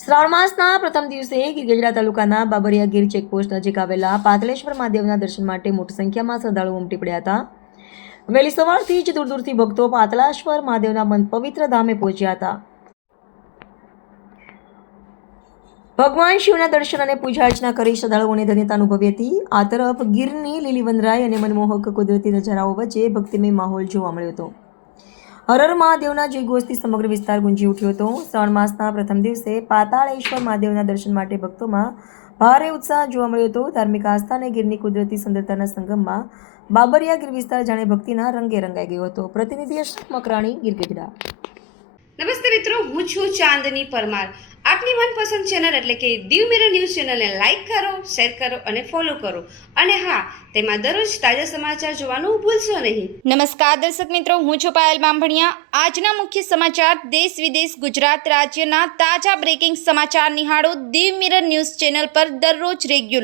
શ્રાવણ માસના પ્રથમ દિવસે ગીરગઢડા તાલુકાના બાબરિયા ગીર ચેકપોસ્ટ નજીક આવેલા પાતાળેશ્વર મહાદેવના દર્શન માટે મોટી સંખ્યામાં શ્રદ્ધાળુઓ ઉમટી પડ્યા હતા. વહેલી સવારથી જ દૂર દૂરથી ભક્તો પાતાળેશ્વર મહાદેવના પવિત્ર ધામે પહોંચ્યા હતા. ભગવાન શિવના દર્શન અને પૂજા અર્ચના કરી શ્રદ્ધાળુઓને ધન્યતા અનુભવી હતી. આ તરફ ગીરની લીલી વનરાઈ અને મનમોહક કુદરતી નજારાઓ વચ્ચે ભક્તિમય માહોલ જોવા મળ્યો હતો. હર હર મહાદેવના જયઘોષથી સમગ્ર વિસ્તાર ગુંજી ઉઠ્યો હતો. શ્રાવણ માસના પ્રથમ દિવસે પાતાળેશ્વર મહાદેવના દર્શન માટે ભક્તોમાં ભારે ઉત્સાહ જોવા મળ્યો હતો. ધાર્મિક આસ્થા અને ગીરની કુદરતી સુંદરતાના સંગમમાં બાબરિયા ગીર વિસ્તાર જાણે ભક્તિના રંગે રંગાઈ ગયો હતો. પ્રતિનિધિ અશરફ મકરાણી, ગીરગઢડા. નમસ્તે મિત્રો, હું છું ચાંદની પરમાર. આપની મનપસંદ ચેનલ એટલે કે દીવ મિરર ન્યૂઝ ચેનલને લાઈક કરો, શેર કરો અને ફોલો કરો. અને હા, તેમાં દરરોજ તાજા સમાચાર જોવાનું ભૂલશો નહીં. નમસ્કાર દર્શક મિત્રો, હું છું પાયલ બામભણિયા. આજના મુખ્ય સમાચાર દેશ વિદેશ ગુજરાત રાજ્યના તાજા બ્રેકિંગ સમાચાર નિહાળો દીવ મિરર ન્યૂઝ ચેનલ પર દરરોજ રેગ્યુલર.